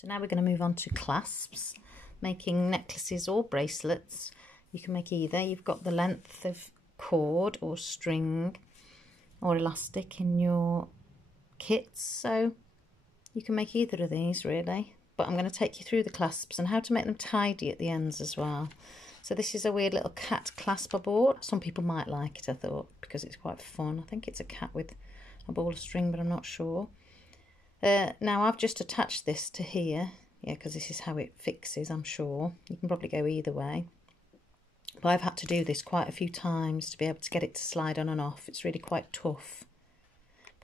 So now we're going to move on to clasps, making necklaces or bracelets. You can make either. You've got the length of cord or string or elastic in your kits, so you can make either of these really. But I'm going to take you through the clasps and how to make them tidy at the ends as well. So this is a weird little cat clasp I bought. Some people might like it, I thought, because it's quite fun. I think it's a cat with a ball of string, but I'm not sure. Now I've just attached this to here, yeah, because this is how it fixes, I'm sure. You can probably go either way. But I've had to do this quite a few times to be able to get it to slide on and off. It's really quite tough.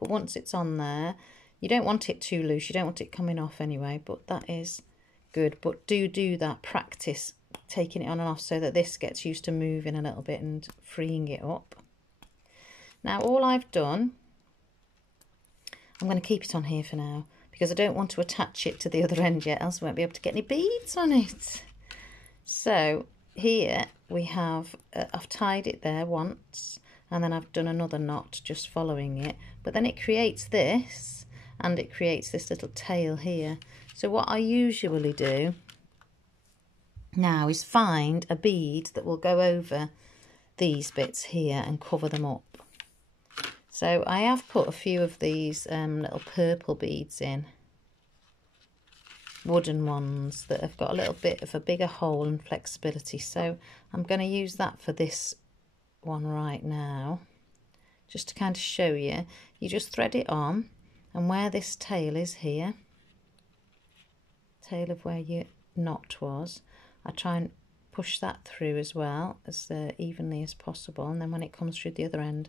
But once it's on there, you don't want it too loose. You don't want it coming off anyway, but that is good. But do that, practice taking it on and off so that this gets used to moving a little bit and freeing it up. Now all I've done, I'm going to keep it on here for now because I don't want to attach it to the other end yet, else I won't be able to get any beads on it. So here we have, I've tied it there once and then I've done another knot just following it, but then it creates this and it creates this little tail here. So what I usually do now is find a bead that will go over these bits here and cover them up. So I have put a few of these little purple beads in, wooden ones that have got a little bit of a bigger hole and flexibility. So I'm going to use that for this one right now, just to kind of show you. You just thread it on, and where this tail is here, tail of where your knot was, I try and push that through as well as evenly as possible, and then when it comes through the other end,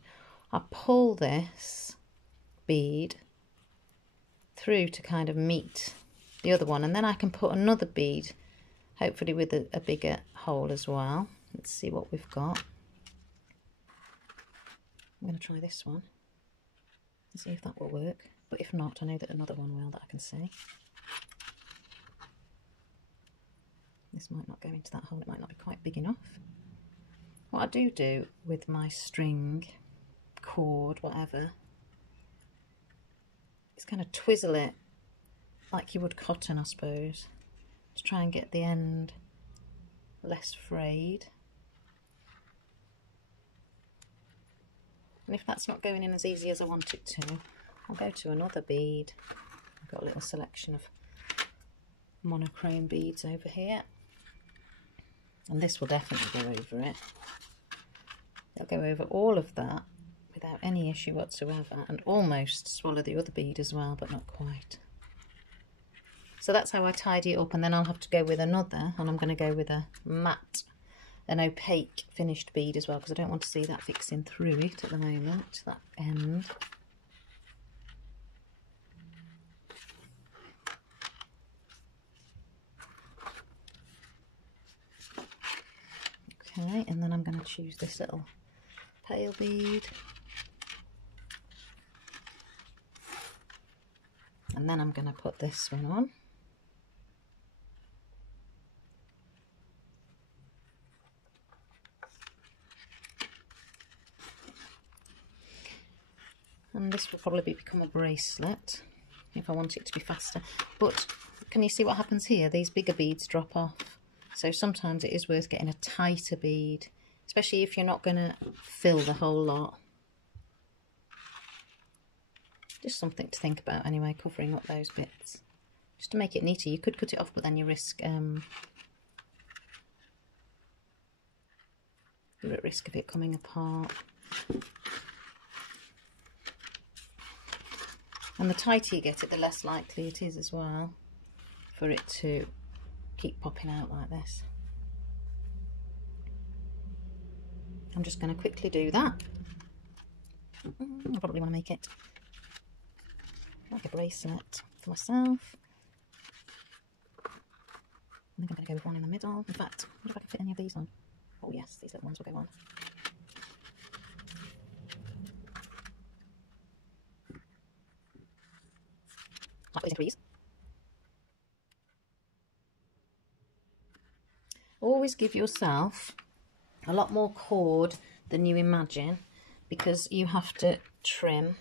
I pull this bead through to kind of meet the other one, and then I can put another bead, hopefully with a bigger hole as well. Let's see what we've got. I'm going to try this one and see if that will work, but if not, I know that another one will that I can see. This might not go into that hole, it might not be quite big enough. What I do with my string, cord, whatever, is kind of twizzle it like you would cotton, I suppose, to try and get the end less frayed. And if that's not going in as easy as I want it to, I'll go to another bead. I've got a little selection of monochrome beads over here, and this will definitely go over it. It'll go over all of that without any issue whatsoever, and almost swallow the other bead as well, but not quite. So that's how I tidy it up, and then I'll have to go with another, and I'm going to go with a matte, an opaque finished bead as well, because I don't want to see that fixing through it at the moment, that end. Okay, and then I'm going to choose this little pale bead. And then I'm going to put this one on. And this will probably become a bracelet if I want it to be faster. But can you see what happens here? These bigger beads drop off. So sometimes it is worth getting a tighter bead, especially if you're not going to fill the whole lot. Just something to think about anyway, covering up those bits. Just to make it neater. You could cut it off, but then you risk you're at risk of it coming apart. And the tighter you get it, the less likely it is as well for it to keep popping out like this. I'm just going to quickly do that. I probably want to make it like a bracelet for myself. I think I'm going to go with one in the middle. In fact, I wonder if I can fit any of these on. Oh yes, these little ones will go on. Like these into these. Always give yourself a lot more cord than you imagine, because you have to trim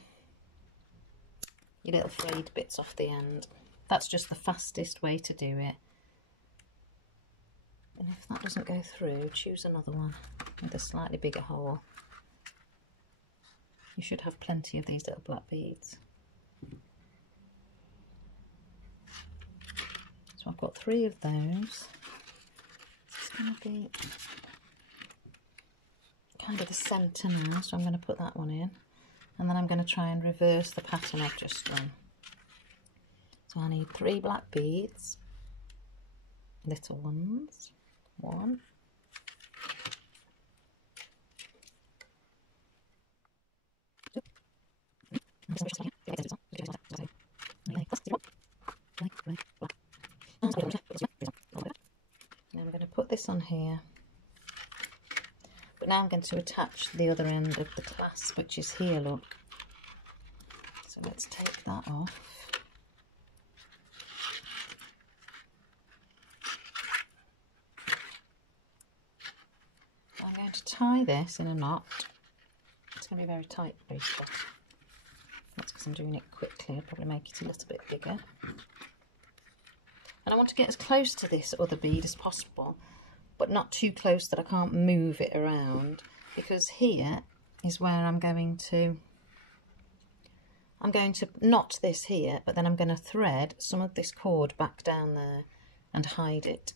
your little frayed bits off the end. That's just the fastest way to do it. And if that doesn't go through, choose another one with a slightly bigger hole. You should have plenty of these little black beads. So I've got 3 of those. It's going to be kind of the centre now, so I'm going to put that one in. And then I'm going to try and reverse the pattern I've just done. So I need 3 black beads, little ones. 1. Now I'm going to put this on here, but now I'm going to attach the other end of the clasp, which is here, look. So let's take that off. I'm going to tie this in a knot. It's going to be very tight bracelet. That's because I'm doing it quickly. I'll probably make it a little bit bigger. And I want to get as close to this other bead as possible, but not too close that I can't move it around, because here is where I'm going to knot this here, but then I'm going to thread some of this cord back down there and hide it.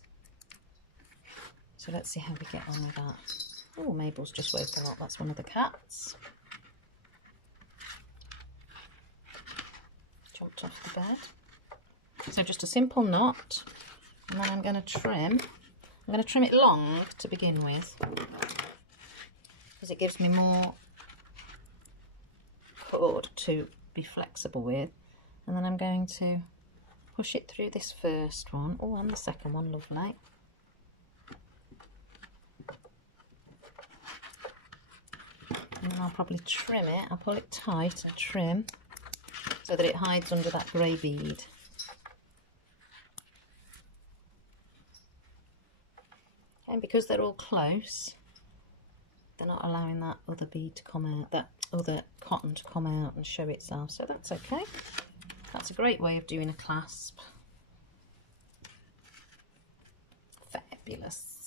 So let's see how we get on with that. Oh, Mabel's just woken up. That's one of the cats. Jumped off the bed. So just a simple knot, and then I'm going to trim. I'm going to trim it long to begin with, because it gives me more cord to be flexible with. And then I'm going to push it through this first one. Oh, and the second one, lovely. And then I'll probably trim it. I'll pull it tight and trim so that it hides under that grey bead. And because they're all close, they're not allowing that other bead to come out, that other cotton to come out and show itself, so that's okay. That's a great way of doing a clasp. Fabulous.